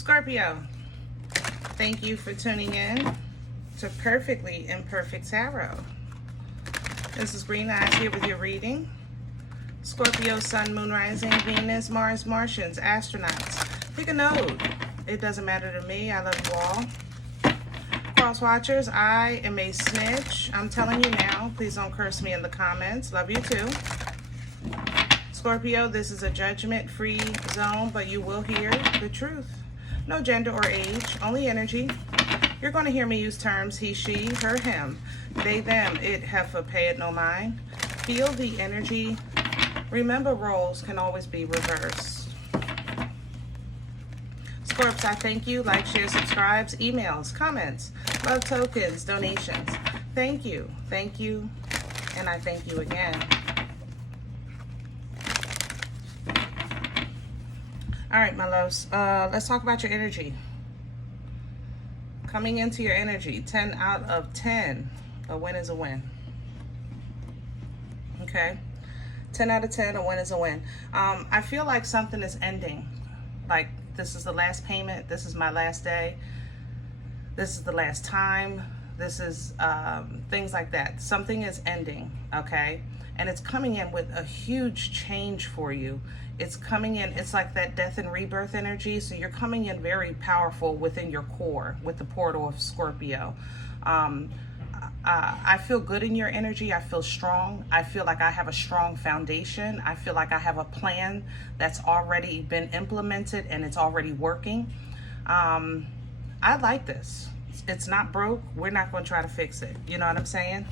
Scorpio, thank you for tuning in to Perfectly Imperfect Tarot. This is Green Eyes here with your reading. Scorpio, Sun, Moon, Rising, Venus, Mars, Martians, astronauts. Pick a node. It doesn't matter to me. I love you all. Cross watchers, I am a snitch. I'm telling you now. Please don't curse me in the comments. Love you too. Scorpio, this is a judgment-free zone, but you will hear the truth. No gender or age, only energy. You're going to hear me use terms he, she, her, him, they, them, it, heifer, pay it no mind. Feel the energy. Remember, roles can always be reversed. Scorps, I thank you. Like, share, subscribes, emails, comments, love tokens, donations. Thank you, and I thank you again. All right, my loves, let's talk about your energy. Coming into your energy, 10 out of 10. A win is a win. Okay? 10 out of 10, a win is a win. I feel like something is ending. Like, this is the last payment. This is my last day. This is the last time. This is things like that. Something is ending, okay? And it's coming in with a huge change for you. It's coming in, it's like that death and rebirth energy. So you're coming in very powerful within your core with the portal of Scorpio. I feel good in your energy. I feel strong. I feel like I have a strong foundation. I feel like I have a plan that's already been implemented and it's already working. I like this. It's not broke. We're not going to try to fix it. You know what I'm saying?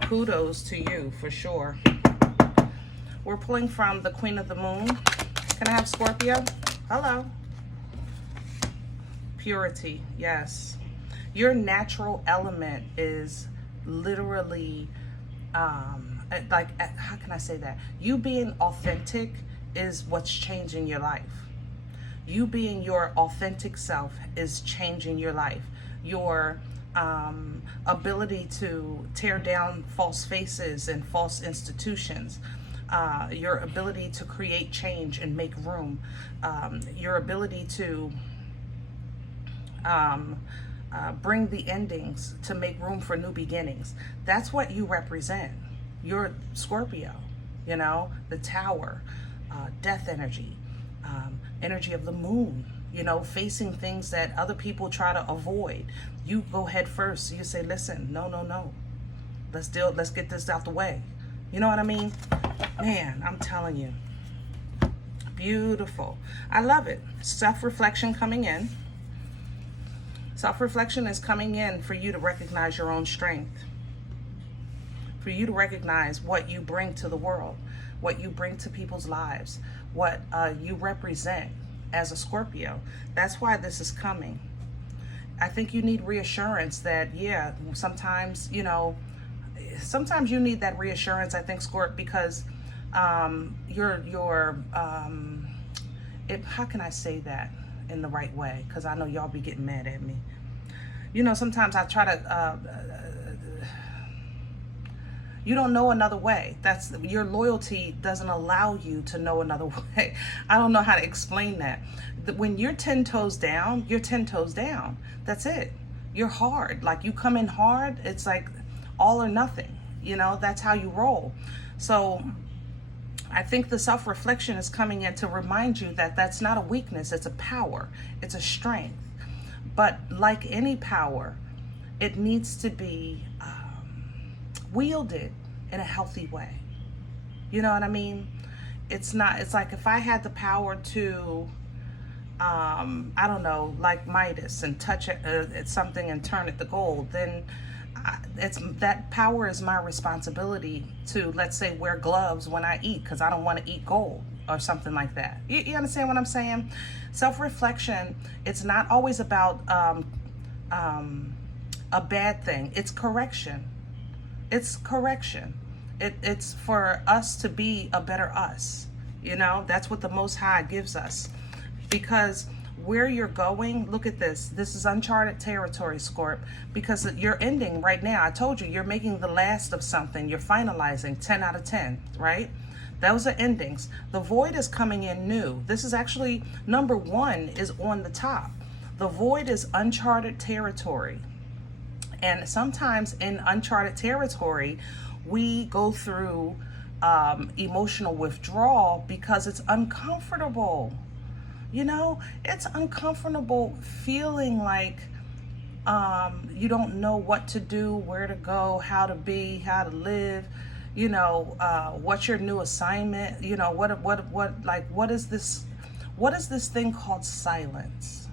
Kudos to you for sure. We're pulling from the Queen of the Moon. Can I have Scorpio? Hello. Purity, yes. Your natural element is literally, like, how can I say that? You being authentic is what's changing your life. You being your authentic self is changing your life. Your ability to tear down false faces and false institutions. Your ability to create change and make room, your ability to bring the endings to make room for new beginnings. That's what you represent. You're Scorpio, you know, the tower, death energy, energy of the moon, you know, facing things that other people try to avoid. You go head first. You say, listen, no. Let's get this out the way. You know what I mean? Man, I'm telling you. Beautiful. I love it. Self-reflection coming in. Self-reflection is coming in for you to recognize your own strength. For you to recognize what you bring to the world, what you bring to people's lives, what you represent as a Scorpio. That's why this is coming. I think you need reassurance that, yeah, sometimes, you know, sometimes you need that reassurance, I think, Scorp, because how can I say that in the right way? Because I know y'all be getting mad at me. You know, sometimes I try to, you don't know another way. That's your loyalty doesn't allow you to know another way. I don't know how to explain that. When you're 10 toes down, you're 10 toes down. That's it. You're hard. Like, you come in hard. It's like all or nothing. You know, that's how you roll. So I think the self-reflection is coming in to remind you that that's not a weakness. It's a power. It's a strength. But like any power, it needs to be wielded in a healthy way. You know what I mean? It's like if I had the power to, I don't know, like Midas and touch it, something and turn it to gold, then that power is my responsibility to, let's say, wear gloves when I eat because I don't want to eat gold or something like that. You understand what I'm saying? Self-reflection, it's not always about a bad thing. It's correction. It's correction. It's for us to be a better us. You know, that's what the Most High gives us. Because where you're going, look at this. This is uncharted territory, Scorp, because you're ending right now. I told you, you're making the last of something. You're finalizing 10 out of 10, right? Those are endings. The void is coming in new. This is actually, number 1 is on the top. The void is uncharted territory. And sometimes in uncharted territory, we go through emotional withdrawal because it's uncomfortable. You know, it's uncomfortable feeling like you don't know what to do, where to go, how to be, how to live. You know, what's your new assignment? You know, what is this? What is this thing called silence?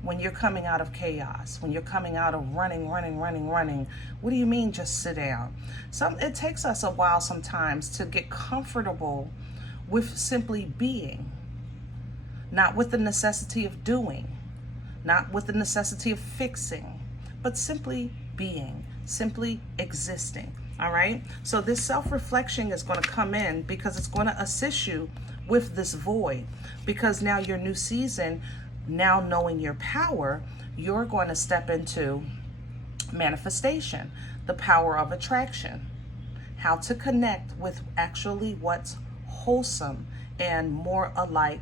When you're coming out of chaos, when you're coming out of running, what do you mean just sit down? It takes us a while sometimes to get comfortable with simply being, not with the necessity of doing, not with the necessity of fixing, but simply being, simply existing. All right. So this self-reflection is going to come in because it's going to assist you with this void, because now your new season, now knowing your power, you're going to step into manifestation, the power of attraction, how to connect with actually what's wholesome and more alike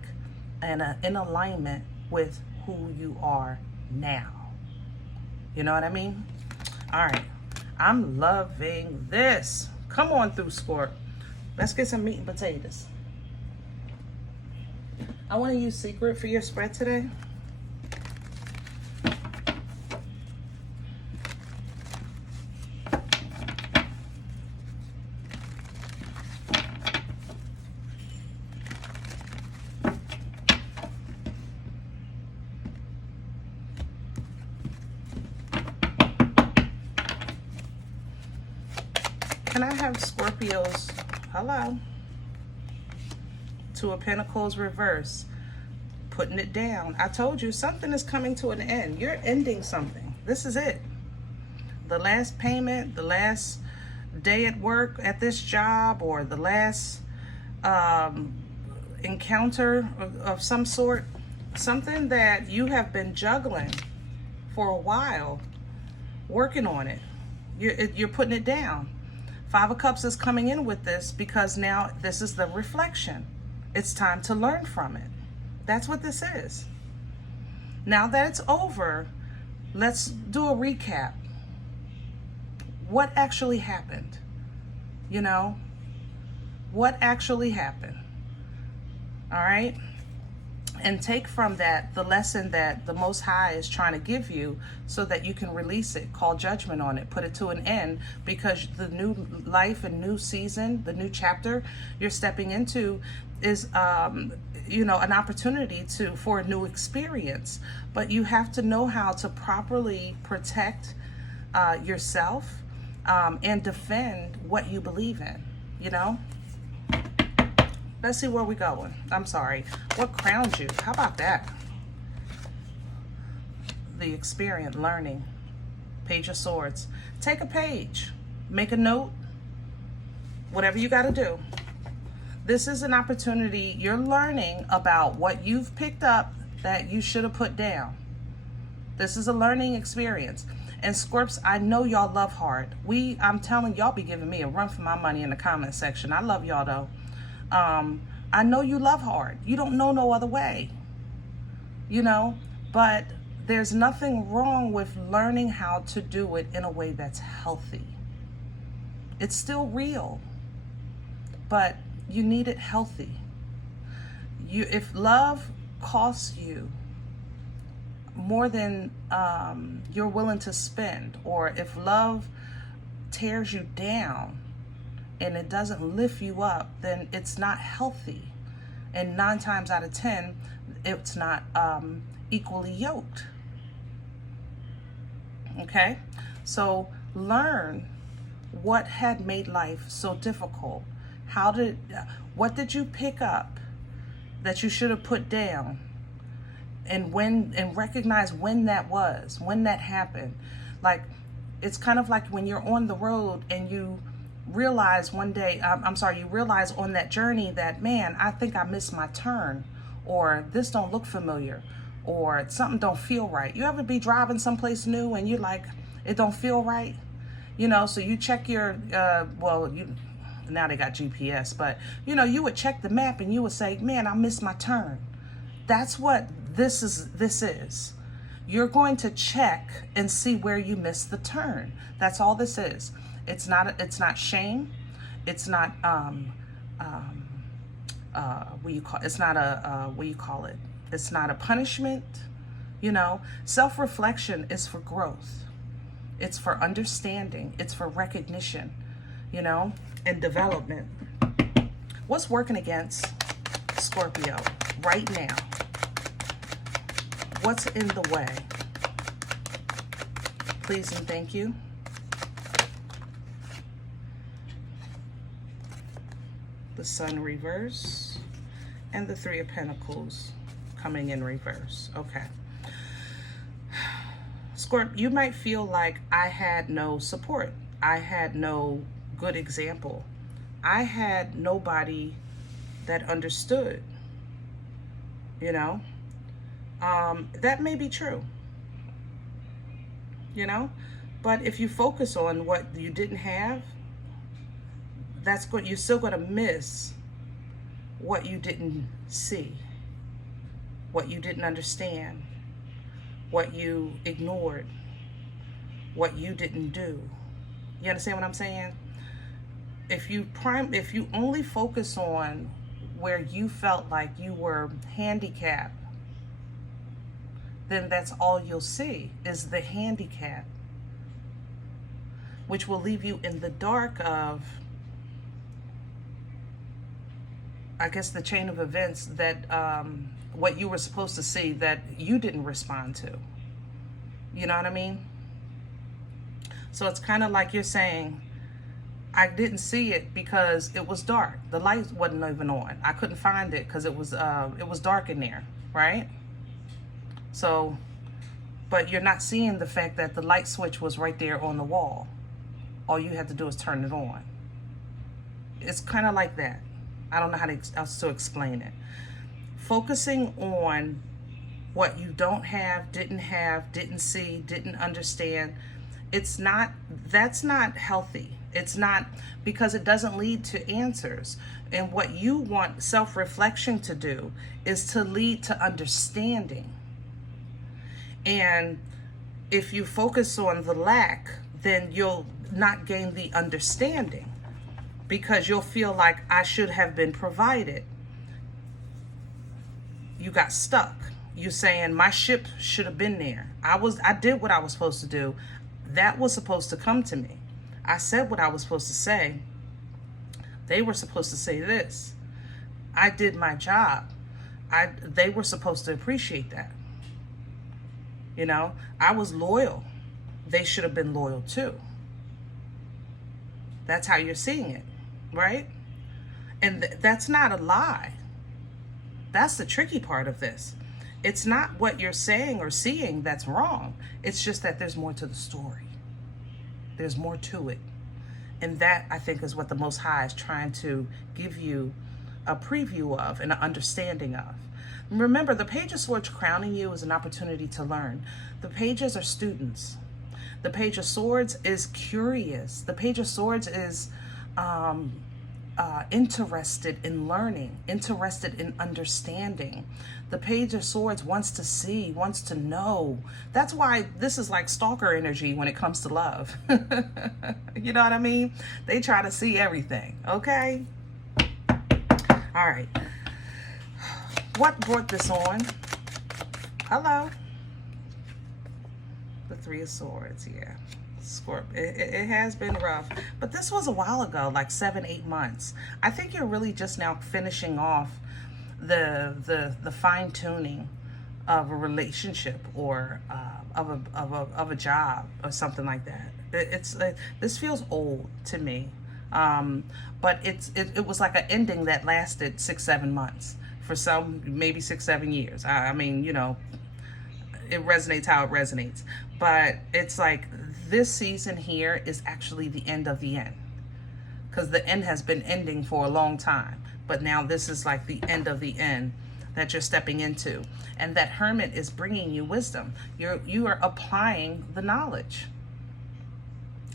and in alignment with who you are now. You know what I mean? All right. I'm loving this. Come on through, Scorp. Let's get some meat and potatoes. I want to use Secret for your spread today. Can I have Scorpio's, hello, Two of Pentacles reverse, putting it down. I told you something is coming to an end. You're ending something. This is it. The last payment, the last day at work at this job, or the last encounter of some sort, something that you have been juggling for a while, working on it. You're putting it down. 5 of Cups is coming in with this because now this is the reflection. It's time to learn from it. That's what this is. Now that it's over, let's do a recap. What actually happened? You know, what actually happened? All right? And take from that the lesson that the Most High is trying to give you so that you can release it, call judgment on it, put it to an end, because the new life and new season, the new chapter you're stepping into is, you know, an opportunity for a new experience. But you have to know how to properly protect yourself and defend what you believe in, you know? Let's see where we're going. I'm sorry. What crowned you? How about that? The experience, learning. Page of Swords. Take a page. Make a note. Whatever you got to do. This is an opportunity. You're learning about what you've picked up that you should have put down. This is a learning experience. And Scorps, I know y'all love hard. I'm telling y'all be giving me a run for my money in the comment section. I love y'all though. I know you love hard. You don't know no other way, you know, but there's nothing wrong with learning how to do it in a way that's healthy. It's still real, but you need it healthy. If love costs you more than you're willing to spend, or if love tears you down, and it doesn't lift you up, then it's not healthy. And 9 times out of 10, it's not equally yoked. Okay? So learn what had made life so difficult. What did you pick up that you should have put down? And recognize when that was, when that happened. Like, it's kind of like when you're on the road and you realize one day, you realize on that journey that, man, I think I missed my turn, or this don't look familiar, or something don't feel right. You ever be driving someplace new and you're like, it don't feel right? You know, so you check your, now they got GPS, but you know, you would check the map and you would say, man, I missed my turn. That's what this is. You're going to check and see where you missed the turn. That's all this is. It's not shame. It's not it's not a what do you call it? It's not a punishment. You know, self-reflection is for growth. It's for understanding. It's for recognition, you know, and development. What's working against Scorpio right now? What's in the way? Please and thank you. The Sun reverse and the Three of Pentacles coming in reverse. Okay. Scorpio, you might feel like I had no support. I had no good example. I had nobody that understood, you know. That may be true, you know, but if you focus on what you didn't have, you're still going to miss what you didn't see, what you didn't understand, what you ignored, what you didn't do. You understand what I'm saying? If you only focus on where you felt like you were handicapped, then that's all you'll see is the handicap, which will leave you in the dark of, I guess, the chain of events that what you were supposed to see that you didn't respond to. You know what I mean? So it's kind of like you're saying, I didn't see it because it was dark. The light wasn't even on. I couldn't find it because it was dark in there, right? So, but you're not seeing the fact that the light switch was right there on the wall. All you had to do is turn it on. It's kind of like that. I don't know how else to explain it. Focusing on what you don't have, didn't see, didn't understand, that's not healthy. It's not, because it doesn't lead to answers. And what you want self-reflection to do is to lead to understanding. And if you focus on the lack, then you'll not gain the understanding, because you'll feel like I should have been provided. You got stuck. You're saying my ship should have been there. I did what I was supposed to do. That was supposed to come to me. I said what I was supposed to say. They were supposed to say this. I did my job. They were supposed to appreciate that. You know, I was loyal. They should have been loyal too. That's how you're seeing it, right? And that's not a lie. That's the tricky part of this. It's not what you're saying or seeing that's wrong. It's just that there's more to the story. There's more to it. And that, I think, is what the Most High is trying to give you a preview of and an understanding of. Remember, the Page of Swords crowning you is an opportunity to learn. The pages are students. The Page of Swords is curious. The Page of Swords is interested in learning, interested in understanding. The Page of Swords wants to see, wants to know. That's why this is like stalker energy when it comes to love. You know what I mean? They try to see everything, okay? All right. What brought this on? Hello. The Three of Swords, yeah. Scorpio. It has been rough, but this was a while ago, like 7-8 months. I think you're really just now finishing off the fine tuning of a relationship or of a job or something like that. This feels old to me, but it was like an ending that lasted 6-7 months. For some, maybe 6-7 years. I mean, you know, it resonates how it resonates. But it's like this season here is actually the end of the end. Because the end has been ending for a long time. But now this is like the end of the end that you're stepping into. And that Hermit is bringing you wisdom. You are applying the knowledge.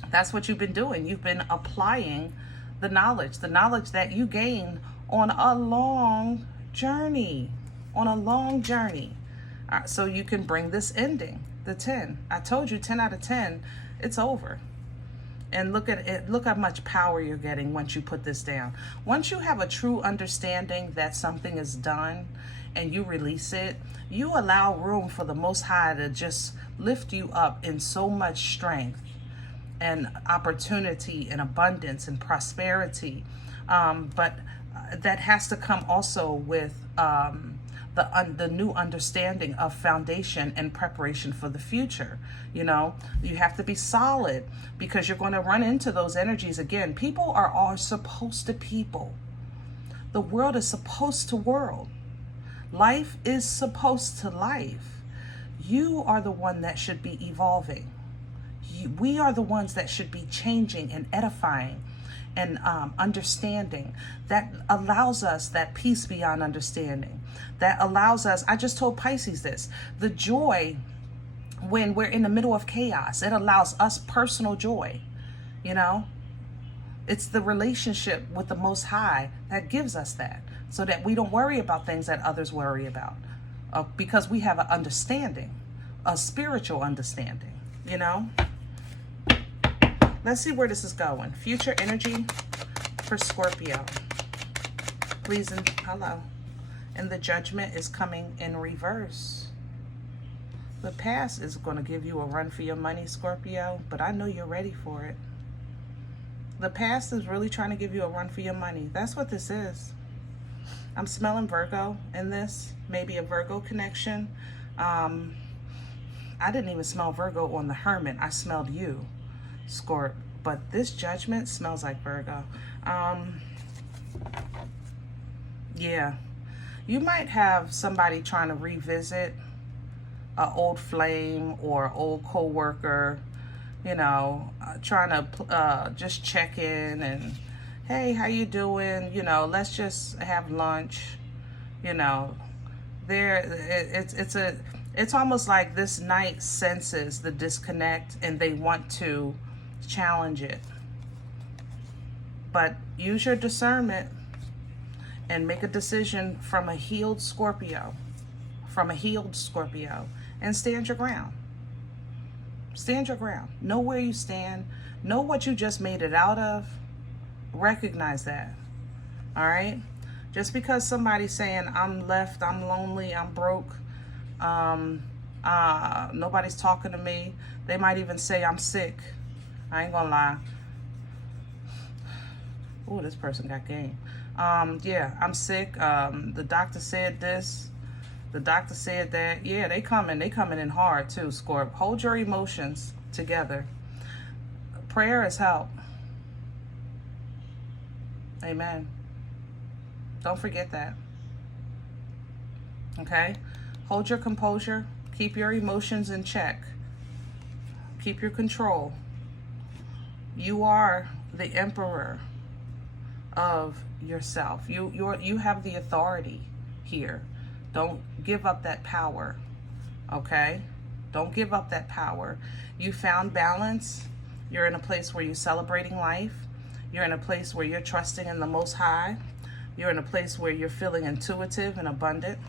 That's what you've been doing. You've been applying the knowledge that you gain on a long journey, so you can bring this ending, the 10. I told you 10 out of 10, it's over. And look at it, look how much power you're getting once you put this down. Once you have a true understanding that something is done and you release it, you allow room for the Most High to just lift you up in so much strength and opportunity and abundance and prosperity. But that has to come also with the new understanding of foundation and preparation for the future. You know, you have to be solid, because you're going to run into those energies again. People are all supposed to people. The world is supposed to world. Life is supposed to life. You are the one that should be evolving. We are the ones that should be changing and edifying and understanding. That allows us that peace beyond understanding. That allows us, I just told Pisces this, the joy when we're in the middle of chaos. It allows us personal joy, you know. It's the relationship with the Most High that gives us that, so that we don't worry about things that others worry about, because we have an understanding, a spiritual understanding, you know. Let's see where this is going. Future energy for Scorpio. Please, and hello. And the Judgment is coming in reverse. The past is going to give you a run for your money, Scorpio, but I know you're ready for it. The past is really trying to give you a run for your money. That's what this is. I'm smelling Virgo in this. Maybe a Virgo connection. I didn't even smell Virgo on the Hermit. I smelled you, Scorp. But this Judgment smells like Virgo. Yeah. You might have somebody trying to revisit an old flame or old co-worker, you know, trying to just check in and, hey, how you doing? You know, let's just have lunch. You know, it's almost like this night senses the disconnect and they want to challenge it. But use your discernment and make a decision from a healed Scorpio, and stand your ground. Stand your ground. Know where you stand. Know what you just made it out of. Recognize that. All right? Just because somebody's saying, I'm left, I'm lonely, I'm broke, nobody's talking to me. They might even say I'm sick. I ain't gonna lie. Oh, this person got game. Yeah, I'm sick. The doctor said this. The doctor said that. Yeah, they coming in hard too, Scorp. Hold your emotions together. Prayer is help. Amen. Don't forget that. Okay? Hold your composure. Keep your emotions in check. Keep your control. You are the emperor of yourself. You have the authority here. Don't give up that power. Okay? Don't give up that power. You found balance. You're in a place where you're celebrating life. You're in a place where you're trusting in the Most High. You're in a place where you're feeling intuitive and abundant.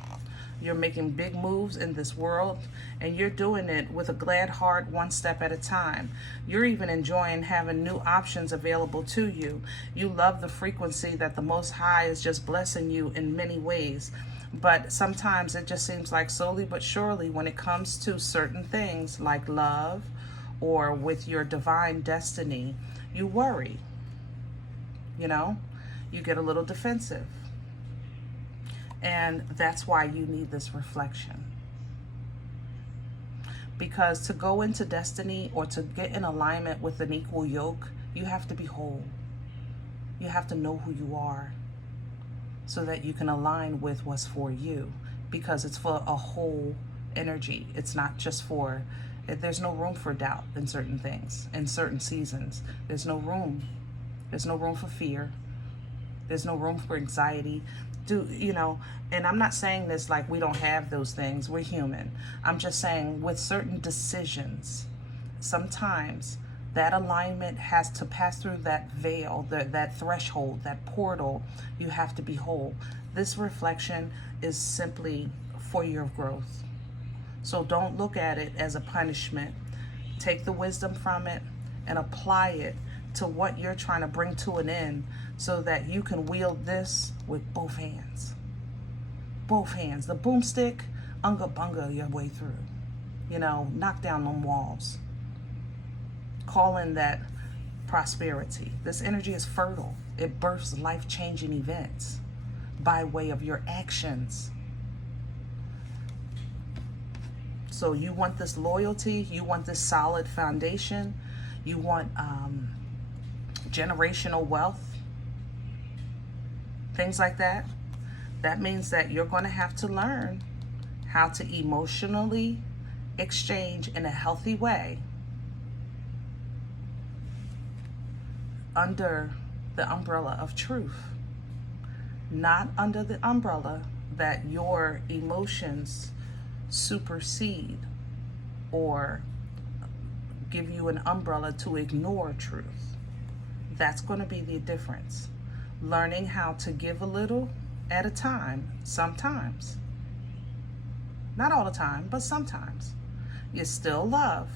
You're making big moves in this world, and you're doing it with a glad heart, one step at a time. You're even enjoying having new options available to you. You love the frequency that the Most High is just blessing you in many ways. But sometimes it just seems like slowly but surely, when it comes to certain things like love or with your divine destiny, you worry. You know, you get a little defensive. And that's why you need this reflection. Because to go into destiny or to get in alignment with an equal yoke, you have to be whole. You have to know who you are so that you can align with what's for you, because it's for a whole energy. It's not just for, there's no room for doubt in certain things, in certain seasons. There's no room. There's no room for fear. There's no room for anxiety. You know, and I'm not saying this like we don't have those things. We're human. I'm just saying with certain decisions, sometimes That alignment has to pass through that veil, that threshold, that portal. You have to be whole. This reflection is simply for your growth. So don't look at it as a punishment. Take the wisdom from it and apply it to what you're trying to bring to an end, so that you can wield this with both hands. Both hands. The boomstick, unga bunga your way through. You know, knock down them walls. Call in that prosperity. This energy is fertile. It births life-changing events by way of your actions. So you want this loyalty, you want this solid foundation, you want generational wealth, things like that. That means that you're going to have to learn how to emotionally exchange in a healthy way under the umbrella of truth, not under the umbrella that your emotions supersede or give you an umbrella to ignore truth. That's going to be the difference. Learning how to give a little at a time, sometimes. Not all the time, but sometimes. You still love,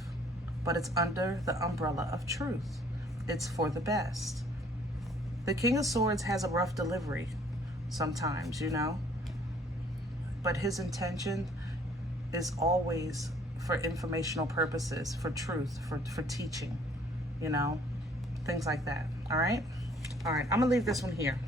but it's under the umbrella of truth. It's for the best. The King of Swords has a rough delivery sometimes, you know, but his intention is always for informational purposes, for truth, for teaching, you know, things like that. All right, I'm gonna leave this one here.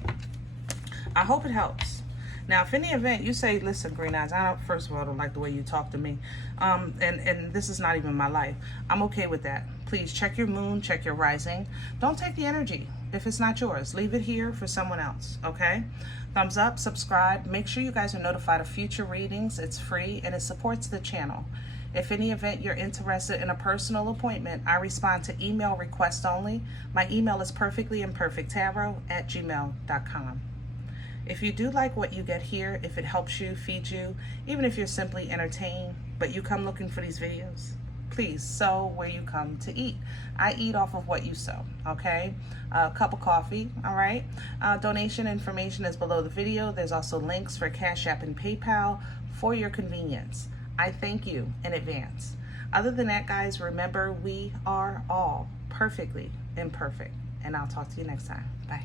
I hope it helps. Now, if in the event you say, listen, Green Eyes, first of all, I don't like the way you talk to me, and this is not even my life, I'm okay with that. Please check your moon, check your rising. Don't take the energy if it's not yours. Leave it here for someone else, okay? Thumbs up, subscribe. Make sure you guys are notified of future readings. It's free and it supports the channel. If in the event you're interested in a personal appointment, I respond to email requests only. My email is perfectlyimperfecttarot@gmail.com. If you do like what you get here, if it helps you, feeds you, even if you're simply entertained, but you come looking for these videos, please sow where you come to eat. I eat off of what you sow, okay? A cup of coffee, all right? Donation information is below the video. There's also links for CashApp and PayPal for your convenience. I thank you in advance. Other than that, guys, remember, we are all perfectly imperfect. And I'll talk to you next time. Bye.